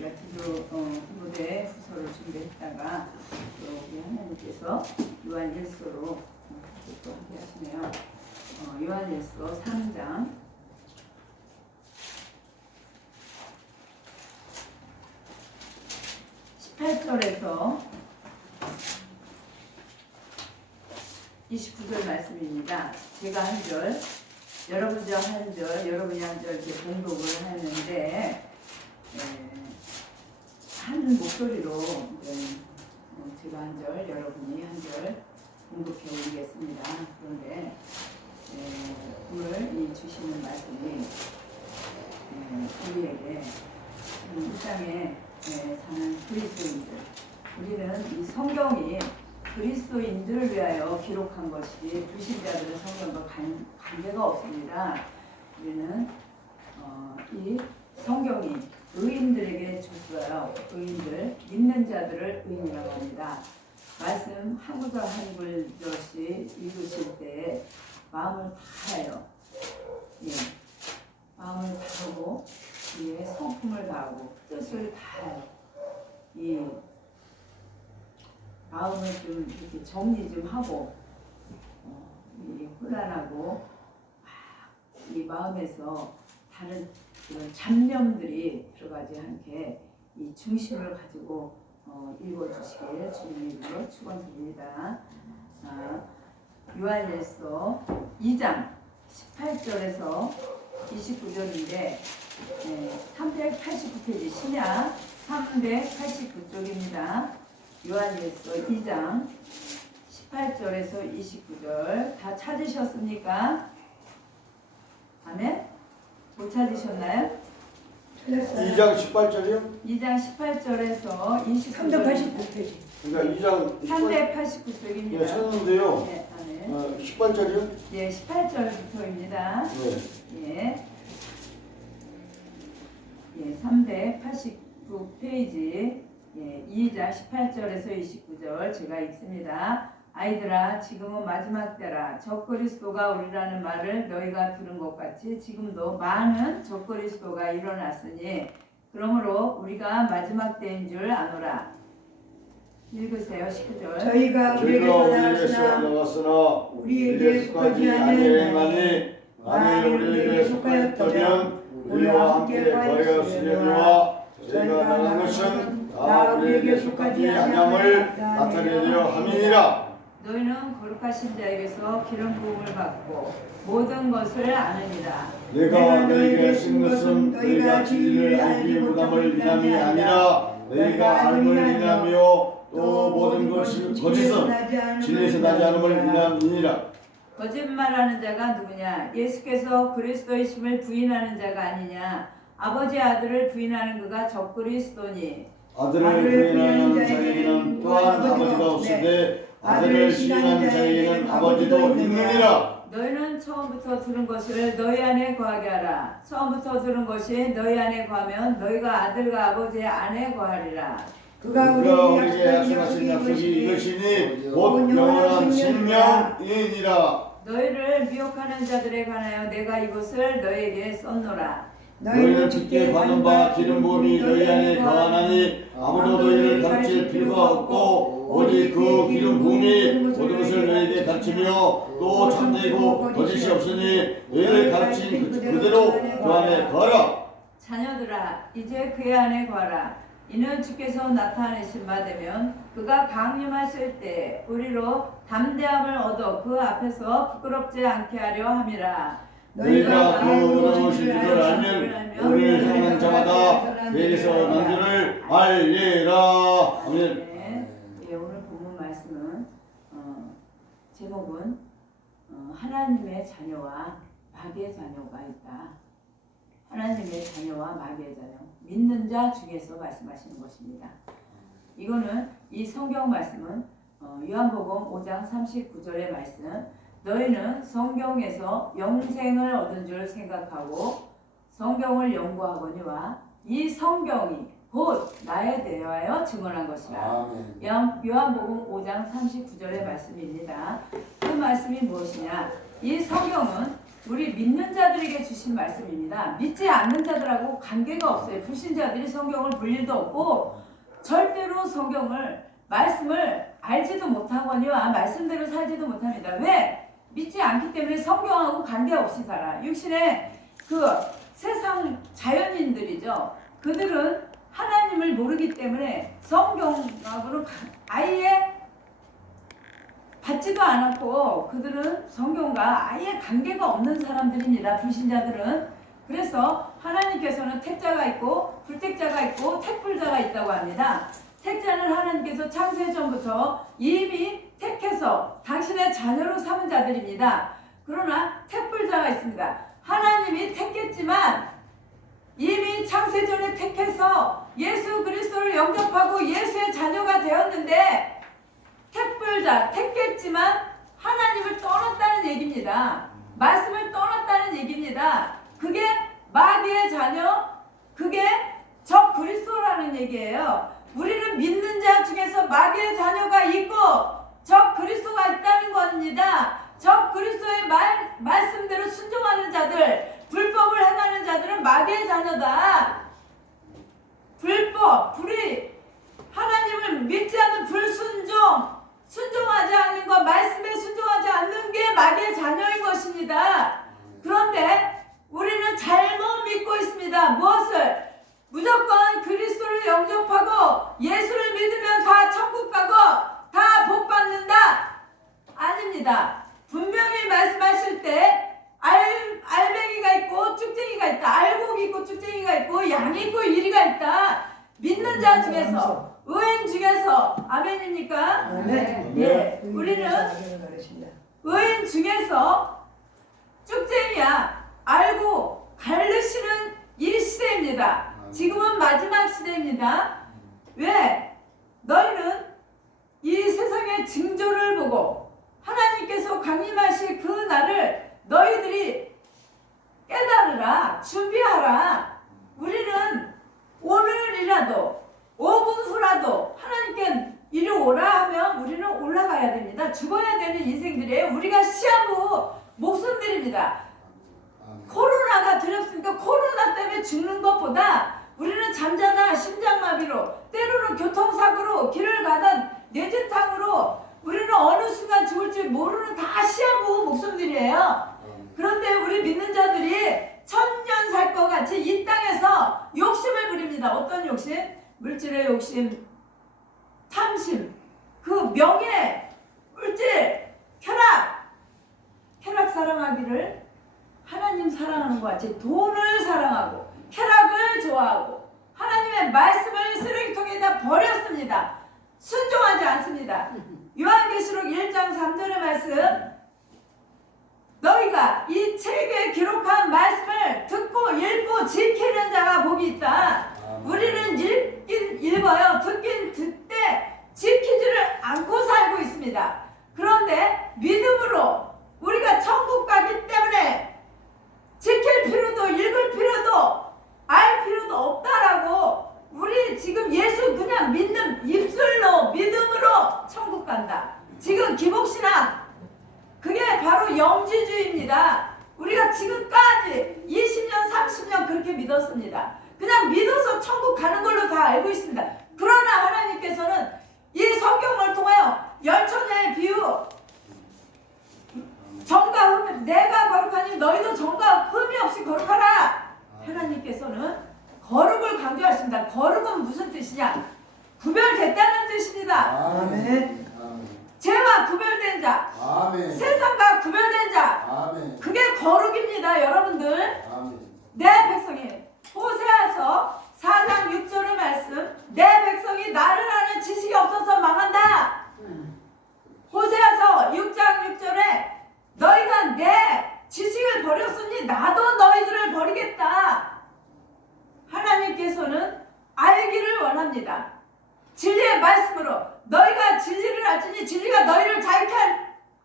제가 디모데 후서를 준비했다가 또 우리 하나님께서 요한일서로 또 함께 하시네요. 요한일서 3장 18절에서 29절 말씀입니다. 제가 한 절, 여러분이 한 절, 여러분이 한 절 이렇게 공독을 하는데 한 목소리로 제가 한 절, 여러분이 한 절 공독해 올리겠습니다. 그런데 오늘 이 주시는 말씀이 우리에게 이 땅에 사는 그리스도인들, 우리는 이 성경이 그리스도인들을 위하여 기록한 것이 불신자들은 성경과 관계가 없습니다. 우리는 이 성경이 의인들에게 줬어요. 의인들, 믿는 자들을 의인이라고 합니다. 말씀 한 구절 한 구절씩 읽으실 때 마음을 다해요. 마음을 다하고 성품을 다하고 뜻을 다해요. 이 마음을 좀 이렇게 정리 좀 하고 이 혼란하고 이 마음에서 다른 그런 잡념들이 들어가지 않게 이 중심을 가지고 읽어주시길 주님의 이름으로 축원드립니다. 요한일서 2장 18절에서 29절인데 389페이지 신약 389쪽입니다. 요한일서 2장 18절에서 29절 다 찾으셨습니까? 아멘? 못 찾으셨나요? 2장 18절이요? 2장 18절에서 29절 389페이지. 그러니까 2장 389쪽입니다. 네, 찾았는데요. 네, 아멘. 18절이요? 예, 18절부터입니다. 네. 예, 389페이지 2장 18절에서 29절 제가 읽습니다. 아이들아, 지금은 마지막 때라. 적그리스도가 오리라는 말을 너희가 들은 것 같이 지금도 많은 적그리스도가 일어났으니 그러므로 우리가 마지막 때인 줄 아노라. 읽으세요. 19절. 저희가 우리에게서 나왔으나 우리에게 속하지 아니하니 만일 우리에게 속하였다면 우리와 함께 거하였으려니와 저희가 나간 것은 다 우리에게 속하지 아니함을 나타내려 함이니라. 너희는 거룩하신 자에게서 기름 부음을 받고 모든 것을 아느니라. 내가 너희에게 쓴 것은 너희가 진리를 알기 못함을 인함이 아니라 너희가 알음을 인하며 또 모든 것이 거짓은 진리에서 나지 않음을 인함이니라. 거짓말하는 자가 누구냐? 예수께서 그리스도이심을 부인하는 자가 아니냐? 아버지 아들을 부인하는 그가 적그리스도니. 아들을 부인하는 자에게는 또한 아버지가 없으되 아들을 시인하는 자에게는 아버지도 있느니라. 너희는 처음부터 들은 것을 너희 안에 거하게 하라. 처음부터 들은 것이 너희 안에 거하면 너희가 아들과 아버지 안에 거하리라. 그가 우리에게 약속하신 약속이 이것이니 곧 영원한 생명이니라. 너희를 미혹하는 자들에 관하여 내가 이것을 너희에게 썼노라. 너희는 주께 받은 바 기름 부음이 너희 안에 거하나니 아무도 너희를 가르칠 필요가 없고 오직 그 기름 부음이 모든 것을 너희에게 가르치며 또 참되고 거짓이 없으니 너희를 가르친 그대로 그 안에 거하라. 자녀들아, 이제 그의 안에 거하라. 이는 주께서 나타내신 바 되면 그가 강림하실 때 우리로 담대함을 얻어 그 앞에서 부끄럽지 않게 하려 함이라. 너희가 그 의로우신 줄을 알면 우리를 향하는 자마다 그에게서 난 줄을 알리라. 아멘. 네, 오늘 본문 말씀은 제목은 하나님의 자녀와 마귀의 자녀가 있다. 하나님의 자녀와 마귀의 자녀, 믿는 자 중에서 말씀하시는 것입니다. 이거는 이 성경 말씀은 요한복음 5장 39절의 말씀, 너희는 성경에서 영생을 얻은 줄 생각하고 성경을 연구하거니와 이 성경이 곧 나에 대하여 증언한 것이라. 요한복음 5장 39절의 말씀입니다. 그 말씀이 무엇이냐? 이 성경은 우리 믿는 자들에게 주신 말씀입니다. 믿지 않는 자들하고 관계가 없어요. 불신자들이 성경을 볼 일도 없고 절대로 성경을 말씀을 알지도 못하거니와 말씀대로 살지도 못합니다. 왜? 믿지 않기 때문에 성경하고 관계없이 살아. 육신의 그 세상 자연인들이죠. 그들은 하나님을 모르기 때문에 성경하고는 아예 받지도 않았고 그들은 성경과 아예 관계가 없는 사람들입니다. 불신자들은. 그래서 하나님께서는 택자가 있고 불택자가 있고 택불자가 있다고 합니다. 택자는 하나님께서 창세 전부터 이미 택해서 당신의 자녀로 삼은 자들입니다. 그러나 택불자가 있습니다. 하나님이 택했지만 이미 창세 전에 택해서 예수 그리스도를 영접하고 예수의 자녀가 되었는데 택불자, 택했지만 하나님을 떠났다는 얘기입니다. 말씀을 떠났다는 얘기입니다. 그게 마귀의 자녀, 그게 적 그리스도라는 얘기예요. 우리는 믿는 자 중에서 마귀의 자녀가 있고 적 그리스도가 있다는 겁니다. 적 그리스도의 말씀대로 순종하는 자들, 불법을 행하는 자들은 마귀의 자녀다. 불법, 불의, 하나님을 믿지 않는 불순종, 순종하지 않는 것, 말씀에 순종하지 않는 게 마귀의 자녀인 것입니다. 그런데 우리는 잘못 믿고 있습니다. 무엇을? 무조건 그리스도를 영접하고 예수를 믿으면 다 천국 가고 다 복 받는다. 아닙니다. 분명히 말씀하실 때 알맹이가 있고 쭉쟁이가 있다. 알곡이 있고 쭉쟁이가 있고 양이 있고 이리가 있다. 믿는 자 중에서, 의인 중에서, 아멘입니까? 네. 예, 우리는 의인 중에서 쭉쟁이야 알고 가르치는 이 시대입니다. 지금은 마지막 시대입니다. 왜? 너희는 이 세상의 징조를 보고 하나님께서 강림하실 그 날을 너희들이 깨달으라, 준비하라. 우리는 오늘이라도 5분 후라도 하나님께 이리 오라 하면 우리는 올라가야 됩니다. 죽어야 되는 인생들이에요. 우리가 시한부 목숨들입니다. 코로나가 두렵습니까? 코로나 때문에 죽는 것보다 우리는 잠자다 심장마비로, 때로는 교통사고로, 길을 가다 뇌진탕으로 우리는 어느 순간 죽을지 모르는 다 시한부 목숨들이에요. 그런데 우리 믿는 자들이 천년 살 것 같이 이 땅에서 욕심을 부립니다. 어떤 욕심? 물질의 욕심, 탐심, 그 명예, 물질, 쾌락 사랑하기를 하나님 사랑하는 것 같이 돈을 사랑하고 쾌락을 좋아하고 하나님의 말씀을 쓰레기통에다 버렸습니다. 순종하지 않습니다. 요한계시록 1장 3절의 말씀, 너희가 이 책에 기록한 말씀을 듣고 읽고 지키는 자가 복이 있다. 우리는 읽긴 읽어요. 듣긴 듣되 지키지를 않고 살고 있습니다. 그런데 믿음으로 우리가 천국 가기 때문에 지킬 필요도 읽을 필요도 알 필요도 없다라고, 우리 지금 예수 그냥 믿는 입술로 믿음으로 천국 간다. 지금 기복신앙, 그게 바로 영지주의입니다. 우리가 지금까지 20년 30년 그렇게 믿었습니다. 그냥 믿어서 천국 가는 걸로 다 알고 있습니다. 그러나 하나님께서는 이 성경을 통하여 열처녀의 비유, 정과 흠, 내가 거룩하니 너희도 정과 흠이 없이 거룩하라. 하나님께서는 거룩을 강조하십니다. 거룩은 무슨 뜻이냐? 구별됐다는 뜻입니다. 아멘. 죄와 구별된 자, 아멘. 세상과 구별된 자, 아멘. 그게 거룩입니다. 여러분들, 아멘. 내 백성이, 호세아서 4장 6절의 말씀, 내 백성이 나를 아는 지식이 없어서 망한다. 호세아서 6장 6절에 너희가 내 지식을 버렸으니 나도 너희들을 버리겠다. 하나님께서는 알기를 원합니다. 진리의 말씀으로 너희가 진리를 알지니 진리가 너희를 자유케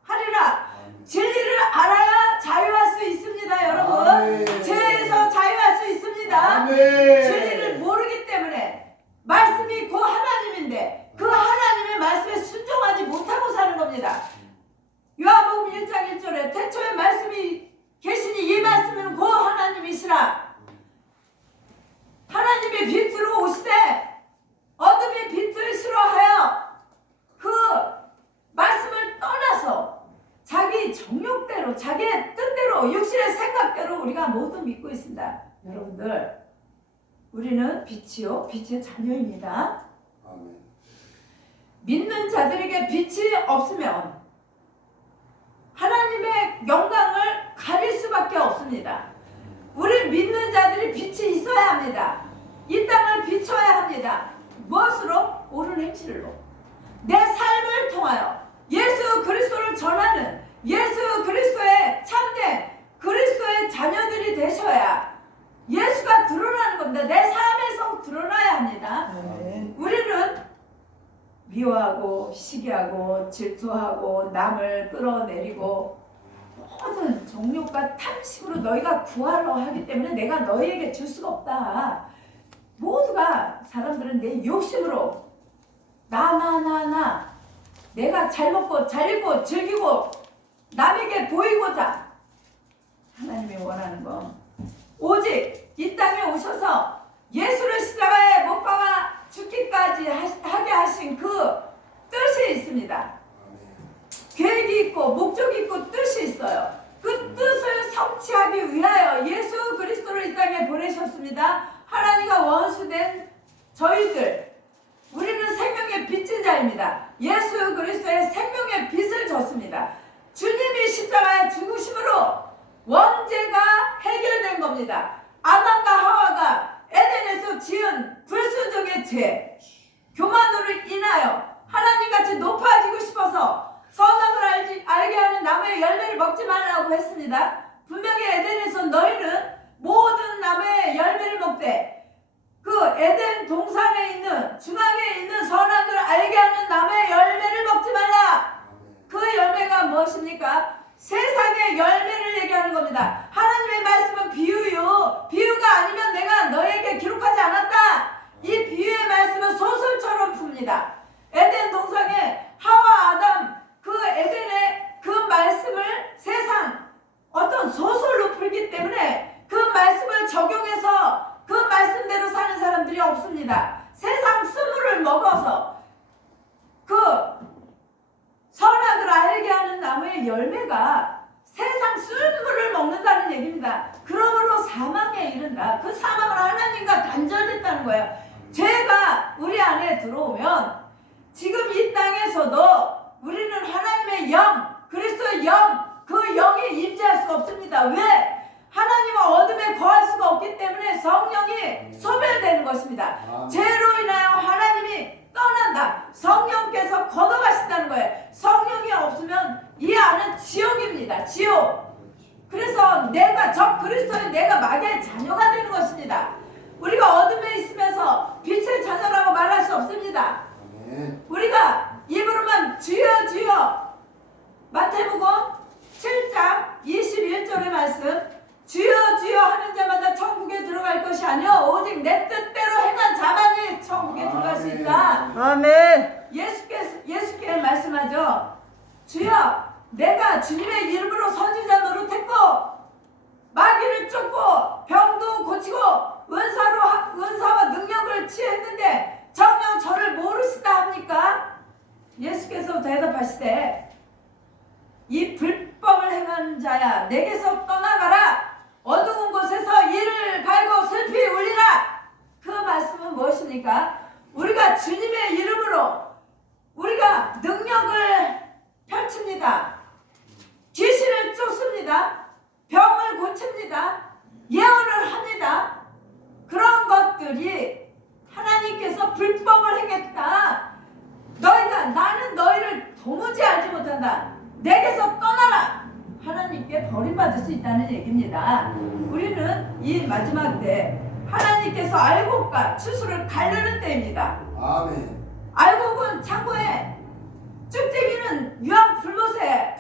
하리라. 진리를 알아야 자유할 수 있습니다. 여러분, 아멘. 죄에서 자유할 수 있습니다. 아멘. 진리를 모르기 때문에, 말씀이 그 하나님인데 그 하나님의 말씀에 순종하지 못하고 사는 겁니다. 요한복음 1장 1절에 태초에 말씀이 계시니 우리가 모두 믿고 있습니다. 여러분들, 우리는 빛이요, 빛의 자녀입니다. 아멘. 믿는 자들에게 빛이 없으면 하나님의 영광을 가릴 수밖에 없습니다. 우리 믿는 자들이 빛이 있어야 합니다. 이 땅을 비춰야 합니다. 무엇으로? 옳은 행실로. 내 삶을 통하여 예수 그리스도를 전하는 예수 그리스도의 참된 그리스도의 자녀들이 되셔야 예수가 드러나는 겁니다. 내 삶에서 드러나야 합니다. 우리는 미워하고 시기하고 질투하고 남을 끌어내리고 모든 정욕과 탐식으로 너희가 구하려 하기 때문에 내가 너희에게 줄 수가 없다. 모두가 사람들은 내 욕심으로 나 내가 잘 먹고 잘 입고 즐기고 남에게 보이고자 하나님이 원하는 건 오직 이 땅에 오셔서 예수를 십자가에 못 박아 죽기까지 하게 하신 그 뜻이 있습니다. 계획이 있고 목적이 있고 뜻이 있어요. 그 뜻을 성취하기 위하여 예수 그리스도를 이 땅에 보내셨습니다. 하나님과 원수된 저희들, 우리는 생명의 빛인 자입니다. 예수 그리스도의 생명의 빛을 줬습니다. 주님이 십자가에 죽으심으로 원죄가 해결된 겁니다. 아담과 하와가 에덴에서 지은 불순종의 죄, 교만으로 인하여 하나님같이 높아지고 싶어서 선악을 알게 하는 나무의 열매를 먹지 말라고 했습니다. 분명히 에덴에서 너희는 모든 나무의 열매를 먹되 그 에덴 동산에 있는 중앙에 있는 선악을 알게 하는 나무의 열매를 먹지 말라. 그 열매가 무엇입니까? 세상의 열매를 얘기하는 겁니다. 하나님의 말씀은 비유요. 비유가 아니면 내가 너에게 기록하지 않았다. 이 비유의 말씀은 소설처럼 풉니다. 에덴 동산에 하와 아담 그 에덴의 그 말씀을 세상 어떤 소설로 풀기 때문에 그 말씀을 적용해서 그 말씀대로 사는 사람들이 없습니다. 세상 쓴물을 먹어서 그 선악을 알게 하는 나무의 열매가 세상 쓴물을 먹는다는 얘기입니다. 그러므로 사망에 이른다. 그 사망은 하나님과 단절됐다는 거예요. 죄가 우리 안에 들어오면 지금 이 땅에서도 우리는 하나님의 영, 그리스도의 영, 그 영이 임재할 수가 없습니다. 왜? 하나님은 어둠에 거할 수가 없기 때문에 성령이 소멸되는 것입니다. 죄로 인하여 하나님이 떠난다. 성령께서 걷어가신다는 거예요. 성령이 없으면 이 안은 지옥입니다. 지옥. 그래서 내가 적 그리스도의 내가 마귀의 자녀가 되는 것입니다. 우리가 어둠에 있으면서 빛의 자녀라고 말할 수 없습니다. 우리가 입으로만 주여 주여, 마태복음 7장 21절의 말씀, 주여 주여 하는 자마다 천국에 들어갈 것이 아니요 오직 내 뜻대로 행한 자만이 천국에 들어갈 수 있다. 아멘. 예수께서 말씀하죠. 주여, 내가 주님의 이름으로 선지자 노릇했고 마귀를 쫓고 병도 고치고 은사와 능력을 취했는데 정녕 저를 모르시다 합니까? 예수께서 대답하시되 이 불법을 행한 자야, 내게서 떠나가라. 어두운 곳에서 이를 갈고 슬피 울리라. 그 말씀은 무엇입니까? 우리가 주님의 이름으로 우리가 능력을 펼칩니다. 귀신을 쫓습니다. 병을 고칩니다. 예언을 합니다. 그런 것들이 하나님께서 불법을 행했다. 나는 너희를 도무지 알지 못한다. 내게서 떠나라. 하나님께 버림받을 수 있다는 얘기입니다. 우리는 이 마지막 때 하나님께서 알곡과 추수를 가르는 때입니다. 아멘. 알곡은 창고에, 쭉쟁이는 유황 불못에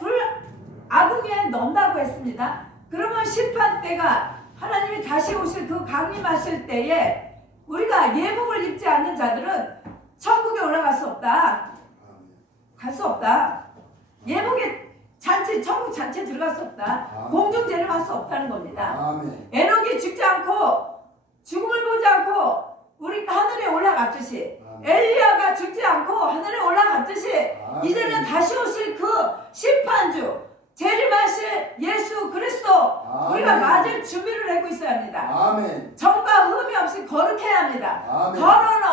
아궁이에 넣는다고 했습니다. 그러면 심판 때가 하나님이 다시 오실 그 강림하실 때에 우리가 예복을 입지 않는 자들은 천국에 올라갈 수 없다. 갈 수 없다. 예복의 잔치, 천국 잔치에 들어갈 수 없다. 공중 재림할 수 없다는 겁니다. 아멘. 에녹이 죽지 않고 죽음을 보지 않고 우리 하늘에 올라갔듯이, 엘리야가 죽지 않고 하늘에 올라갔듯이 이제는 다시 오실 그 심판주, 재림하실 예수 그리스도 우리가 맞을 준비를 하고 있어야 합니다. 아멘. 정과 흠이 없이 거룩해야 합니다. 아멘. 더러운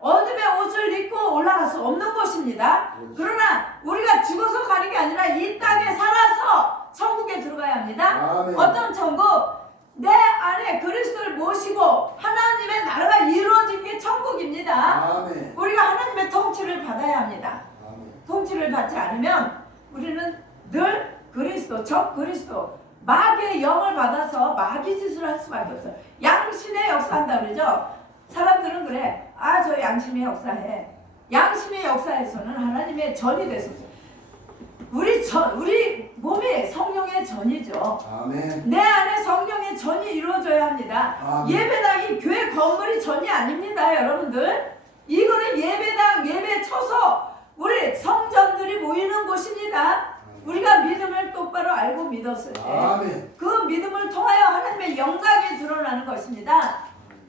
어둠의 옷을 입고 올라갈 수 없는 것입니다. 그러나 우리가 죽어서 가는 게 아니라 이 땅에 살아서 천국에 들어가야 합니다. 아멘. 어떤 천국? 내 안에 그리스도를 모시고 하나님의 나라가 이루어진 게 천국입니다. 아멘. 우리가 하나님의 통치를 받아야 합니다. 아멘. 통치를 받지 않으면 우리는 늘 그리스도, 적 그리스도, 마귀의 영을 받아서 마귀 짓을 할 수밖에 없어요. 양심의 역사한다 그러죠. 사람들은 그래. 아, 저 양심의 역사해. 양심의 역사에서는 하나님의 전이 됐었어요. 우리 몸이 성령의 전이죠. 아멘. 내 안에 성령의 전이 이루어져야 합니다. 아멘. 예배당이 교회 건물이 전이 아닙니다, 여러분들. 이거는 예배당, 예배 처소, 우리 성전들이 모이는 곳입니다. 우리가 믿음을 똑바로 알고 믿었을 때 그 아멘. 믿음을 통하여 하나님의 영광이 드러나는 것입니다.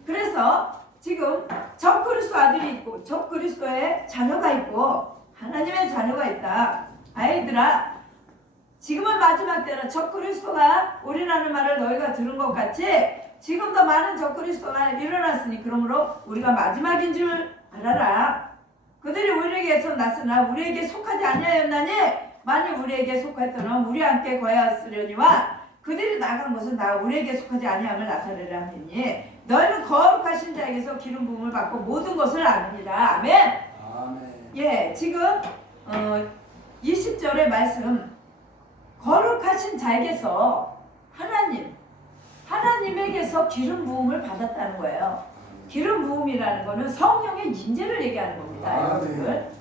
그래서 지금 적그리스도 아들이 있고 적그리스도의 자녀가 있고 하나님의 자녀가 있다. 아이들아, 지금은 마지막 때라. 적그리스도가 오리라는 말을 너희가 들은 것 같이 지금도 많은 적그리스도가 일어났으니 그러므로 우리가 마지막인 줄 알아라. 그들이 우리에게서 났으나 우리에게 속하지 아니하였나니 만일 우리에게 속했더는 우리 함께 거하였으려니와 그들이 나간 것은 다 우리에게 속하지 아니함을 나타내려 함이니 너희는 거룩하신 자에게서 기름 부음을 받고 모든 것을 아느니라. 아멘. 아멘. 예, 지금 20절의 말씀, 거룩하신 자에게서 하나님에게서 기름 부음을 받았다는 거예요. 기름 부음이라는 거는 성령의 임재를 얘기하는 겁니다. 여러분들.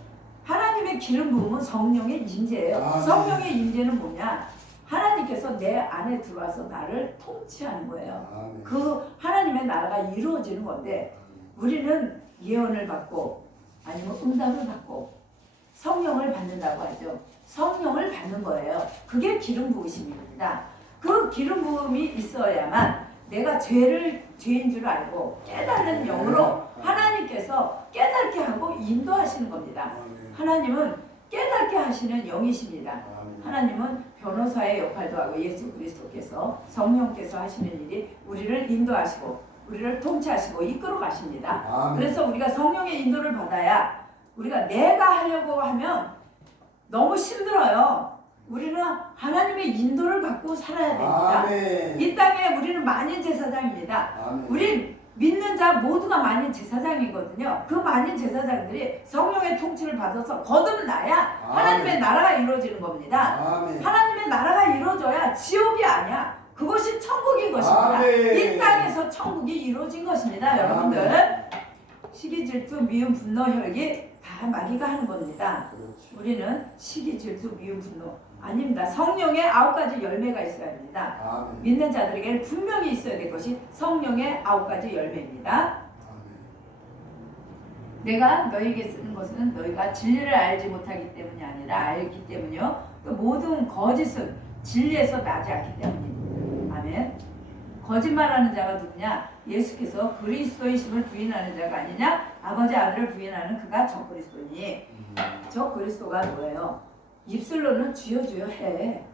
하나님의 기름 부음은 성령의 임재예요. 성령의 임재는 뭐냐? 하나님께서 내 안에 들어와서 나를 통치하는 거예요. 아멘. 그 하나님의 나라가 이루어지는 건데 우리는 예언을 받고 아니면 응답을 받고 성령을 받는다고 하죠. 성령을 받는 거예요. 그게 기름 부으심입니다. 그 기름 부음이 있어야만 내가 죄인 줄 알고 깨닫는 영으로 하나님께서 깨닫게 하고 인도하시는 겁니다. 하나님은 깨닫게 하시는 영이십니다. 하나님은 변호사의 역할도 하고 예수 그리스도께서 성령께서 하시는 일이 우리를 인도하시고 우리를 통치하시고 이끌어 가십니다. 그래서 우리가 성령의 인도를 받아야 우리가 내가 하려고 하면 너무 힘들어요. 우리는 하나님의 인도를 받고 살아야 됩니다. 아멘. 이 땅에 우리는 만인 제사장입니다. 아멘. 우리 믿는 자 모두가 만인 제사장이거든요. 그 만인 제사장들이 성령의 통치를 받아서 거듭나야 하나님의 나라가 이루어지는 겁니다. 아멘. 하나님의 나라가 이루어져야 지옥이 아니야. 그것이 천국인 것입니다. 아멘. 이 땅에서 천국이 이루어진 것입니다. 여러분들. 시기, 질투, 미움, 분노, 혈기 다 마귀가 하는 겁니다. 그렇지. 우리는 시기, 질투, 미움, 분노 아닙니다. 성령의 9가지 열매가 있어야 합니다. 아멘. 믿는 자들에게는 분명히 있어야 될 것이 성령의 9가지 열매입니다. 아멘. 내가 너희에게 쓰는 것은 너희가 진리를 알지 못하기 때문이 아니라 알기 때문이요. 또 모든 거짓은 진리에서 나지 않기 때문입니다. 아멘. 거짓말하는 자가 누구냐? 예수께서 그리스도이심을 부인하는 자가 아니냐? 아버지 아들을 부인하는 그가 적그리스도니. 적그리스도가 뭐예요? 입술로는 주여 주여 해.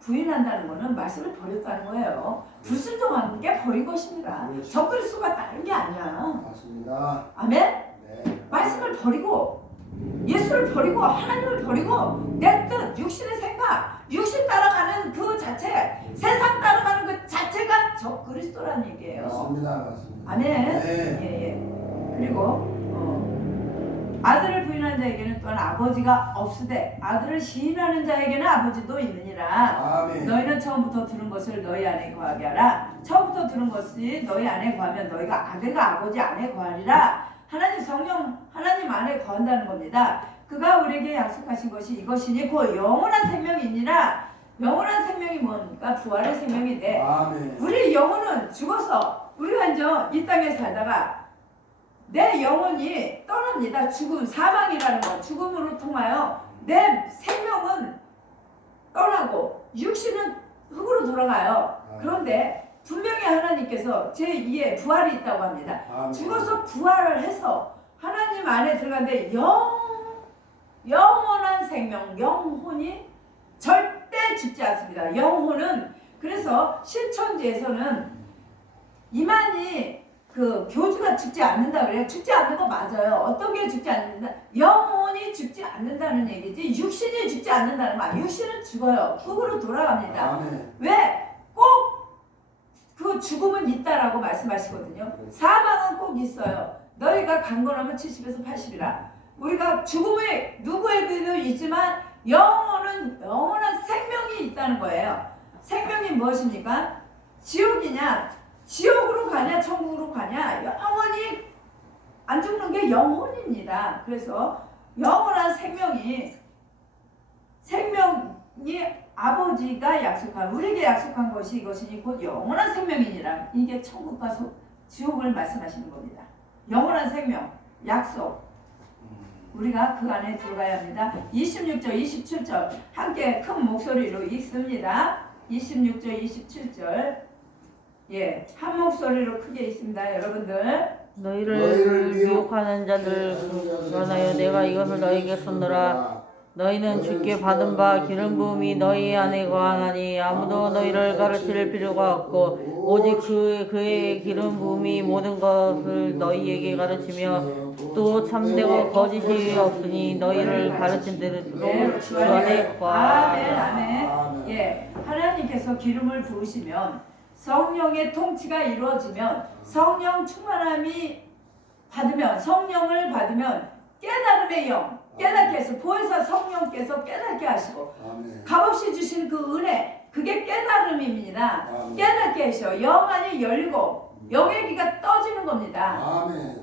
부인한다는 거는 말씀을 버렸다는 거예요. 불순종하는 게 버린 것입니다. 적그리스도가 다른 게 아니야. 맞습니다. 아멘? 네. 말씀을 버리고 예수를 버리고 하나님을 버리고 내 뜻, 육신의 생각, 육신 따라가는 그 자체, 세상 따라가는 그 자체가 적그리스도라는 얘기예요. 맞습니다. 맞습니다. 아멘. 네. 예. 그리고 아들을 부인하는 자에게는 또한 아버지가 없으되 아들을 시인하는 자에게는 아버지도 있느니라. 아멘. 너희는 처음부터 들은 것을 너희 안에 거하게 하라. 처음부터 들은 것이 너희 안에 거하면 너희가 아들과 아버지 안에 거하리라. 하나님 성령 하나님 안에 거한다는 겁니다. 그가 우리에게 약속하신 것이 이것이니 곧 영원한 생명이니라. 영원한 생명이 뭡니까? 부활의 생명인데 아멘. 우리 영혼은 죽어서 우리가 이제 이 땅에 살다가 내 영혼이 떠납니다. 죽음, 사망이라는 거, 죽음으로 통하여 내 생명은 떠나고 육신은 흙으로 돌아가요. 그런데 분명히 하나님께서 제2의 부활이 있다고 합니다. 아멘. 죽어서 부활을 해서 하나님 안에 들어가는데 영원한 생명, 영혼이 절대 절대 죽지 않습니다. 영혼은 그래서 신천지에서는 이만희 그 교주가 죽지 않는다 그래요. 죽지 않는 거 맞아요. 어떤 게 죽지 않는다? 영혼이 죽지 않는다는 얘기지 육신이 죽지 않는다는 거 아니에요. 육신은 죽어요. 흙으로 돌아갑니다. 아멘. 왜? 꼭 그 죽음은 있다라고 말씀하시거든요. 사망은 꼭 있어요. 너희가 강건하면 70에서 80이라. 우리가 죽음의 누구에게도 있지만 영원한 생명이 있다는 거예요. 생명이 무엇입니까? 지옥이냐? 지옥으로 가냐? 천국으로 가냐? 영원히 안 죽는 게 영혼입니다. 그래서 영원한 생명이 아버지가 약속한 우리에게 약속한 것이 이것이니 곧 영원한 생명이니라. 이게 천국과 지옥을 말씀하시는 겁니다. 영원한 생명, 약속. 우리가 그 안에 들어가야 합니다. 26절, 27절 함께 큰 목소리로 읽습니다. 26절, 27절 예, 한 목소리로 크게 읽습니다. 여러분들 너희를 미혹하는 자들 그러나요 내가 이것을 너희에게 쏟노라. 너희는 주께 받은 바 기름 부음이 너희 안에 거하나니 아무도 너희를 가르칠 필요가 없고 오직 그의 기름 부음이 모든 것을 너희에게 가르치며 또 참되고 거짓이 없으니 너희를 가르친 대로 주 안에 거하라. 아멘. 예, 하나님께서 기름을 부으시면 성령의 통치가 이루어지면 성령 충만함이 성령을 받으면 깨달음의 영 깨닫게 해서 보혜사 성령께서 깨닫게 하시고 아멘. 값없이 주신 그 은혜 그게 깨달음입니다. 아멘. 깨닫게 하셔 영 안이 열리고 영의 귀가 떠지는 겁니다. 아멘.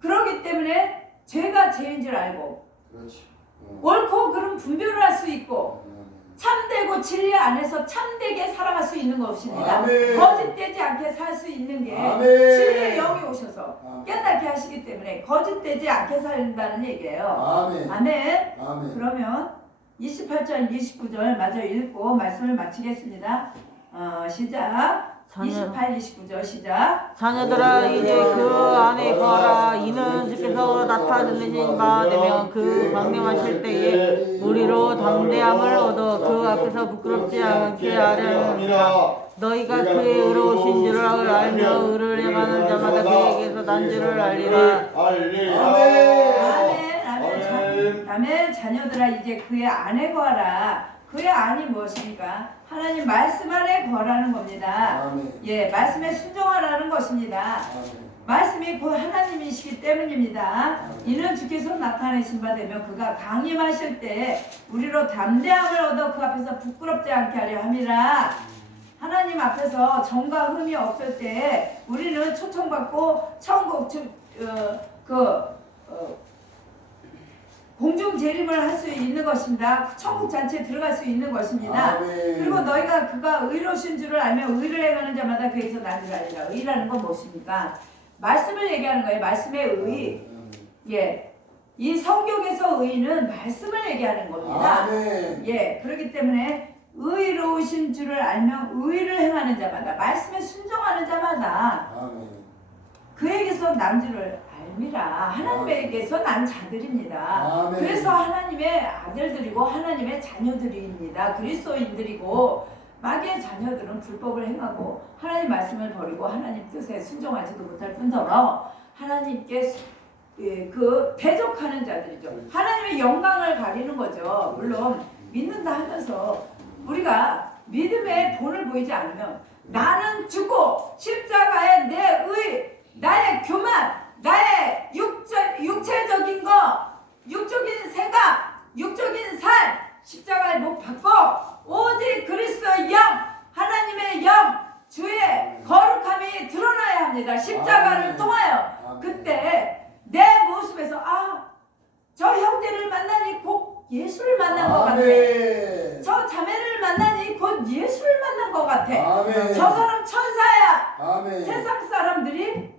그렇기 때문에 죄가 죄인 줄 알고 그렇지. 옳고 그름 분별을 할 수 있고 참되고 진리 안에서 참되게 살아갈 수 있는 것입니다. 아멘. 거짓되지 않게 살 수 있는 게 아멘. 진리의 영이 오셔서 아멘. 깨닫게 하시기 때문에 거짓되지 않게 살린다는 얘기예요. 아멘. 아멘. 아멘. 그러면 28절, 29절 마저 읽고 말씀을 마치겠습니다. 시작. 28, 29절 시작. 자녀들아 이제 그 안에 거하라. 이는 주께서 나타내신 바 되면 그 강림하실 때에 우리로 담대함을 얻어 그 앞에서 부끄럽지 않게 하려 합니다. 너희가 그의 의로우신 줄을 알며 의를 행하는 자마다 그에게서 난 줄을 알리라. 아멘. 자녀들아 이제 그의 안에 거하라. 그의 안이 무엇입니까? 하나님 말씀 안에 거하라는 겁니다. 아멘. 예, 말씀에 순종하라는 것입니다. 아멘. 말씀이 곧 하나님이시기 때문입니다. 이는 주께서 나타내신 바 되면 그가 강림하실 때 우리로 담대함을 얻어 그 앞에서 부끄럽지 않게 하려 함이라. 하나님 앞에서 정과 흠이 없을 때 우리는 초청받고 천국 공중 재림을 할 수 있는 것입니다. 천국 잔치에 들어갈 수 있는 것입니다. 아멘. 그리고 너희가 그가 의로우신 줄을 알며 의를 행하는 자마다 그에서 나는 알리라. 의라는 건 무엇입니까? 말씀을 얘기하는 거예요. 말씀의 의. 예, 이 성경에서 의는 말씀을 얘기하는 겁니다. 아멘. 예, 그렇기 때문에 의로우신 줄을 알며 의를 행하는 자마다 말씀에 순종하는 자마다 아멘. 그에게서 난 줄을 알미라. 하나님에게서 난 자들입니다. 아멘. 그래서 하나님의 아들들이고 하나님의 자녀들입니다. 그리스도인들이고 마귀의 자녀들은 불법을 행하고 하나님 말씀을 버리고 하나님 뜻에 순종하지도 못할 뿐더러 하나님께 대적하는 자들이죠. 하나님의 영광을 가리는 거죠. 물론 믿는다 하면서 우리가 믿음의 본을 보이지 않으면 나는 죽고 십자가에 내 의, 나의 교만, 나의 육체적인 거, 육적인 생각, 육적인 삶 십자가에 못 박고 오직 그리스도의 영, 하나님의 영, 주의 거룩함이 드러나야 합니다. 십자가를 아멘. 통하여. 아멘. 그때 내 모습에서 저 형제를 만나니 곧 예수를 만난 것 같아. 아멘. 저 자매를 만나니 곧 예수를 만난 것 같아. 아멘. 저 사람 천사야. 아멘. 세상 사람들이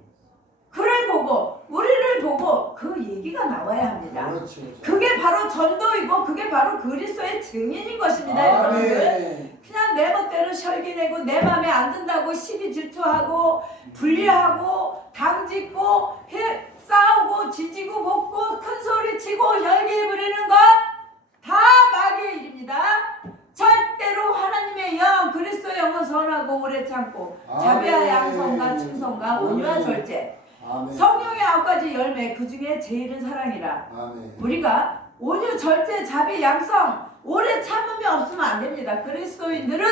그를 보고 우리를 보고 그 얘기가 나와야 합니다. 그렇지. 그게 바로 전도이고 그게 바로 그리스도의 증인인 것입니다. 여러분들. 아멘. 그냥 내 멋대로 설기내고 내 마음에 안 든다고 시기 질투하고 분리하고 당짓고 싸우고 지지고 볶고 큰소리 치고 혈기 부리는 것 다 마귀의 일입니다. 절대 참고 아멘. 자비와 양성과 충성과 온유와 절제. 아멘. 성령의 9가지 열매 그 중에 제일은 사랑이라. 아멘. 우리가 온유, 절제, 자비, 양성 오래 참음이 없으면 안 됩니다. 그리스도인들은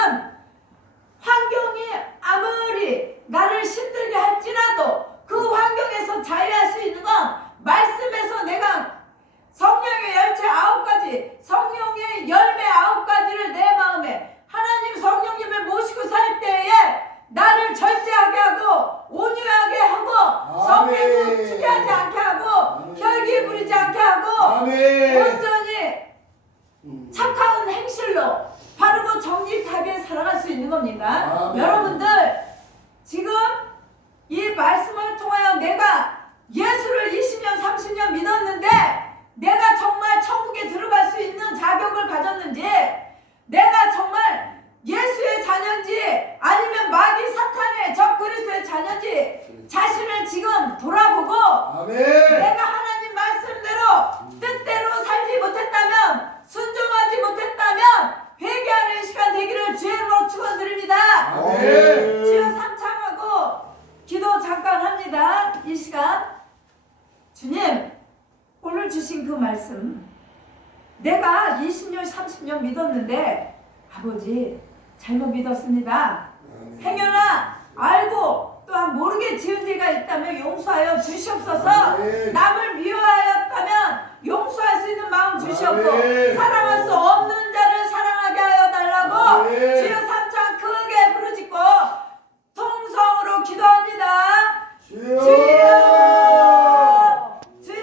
환경이 아무리 나를 힘들게 할지라도 그 환경에서 자유할 수 있는 건 말씀에서 내가 성령의 열쇠 9가지, 성령의 열매 9가지를 내 마음에 하나님 성령님을 모시고 살 때에 나를 절제하게 하고 온유하게 하고 성령을 추계하지 않게 하고 혈기 부리지 않게 하고 아멘. 온전히 착한 행실로 바르고 정직하게 살아갈 수 있는 겁니다. 아멘. 여러분들 지금 이 말씀을 통하여 내가 예수를 20년 30년 믿었는데 내가 정말 천국에 들어갈 수 있는 자격을 가졌는지, 내가 정말 예수의 자녀인지 아니면 마귀 사탄의 적 그리스도의 자녀인지 자신을 지금 돌아보고 아멘. 내가 하나님 말씀대로 뜻대로 살지 못했다면, 순종하지 못했다면 회개하는 시간 되기를 주의 이름으로 축원드립니다. 아멘. 주여 삼창하고 기도 잠깐 합니다. 이 시간 주님, 오늘 주신 그 말씀 내가 20년 30년 믿었는데 아버지 잘못 믿었습니다. 행여나 알고 또한 모르게 지은 죄가 있다면 용서하여 주시옵소서. 아멘. 남을 미워하였다면 용서할 수 있는 마음 주시옵고